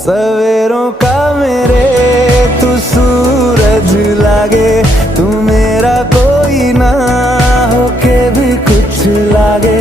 सवेरों का मेरे तू सूरज लागे, तू मेरा कोई ना होके भी कुछ लागे।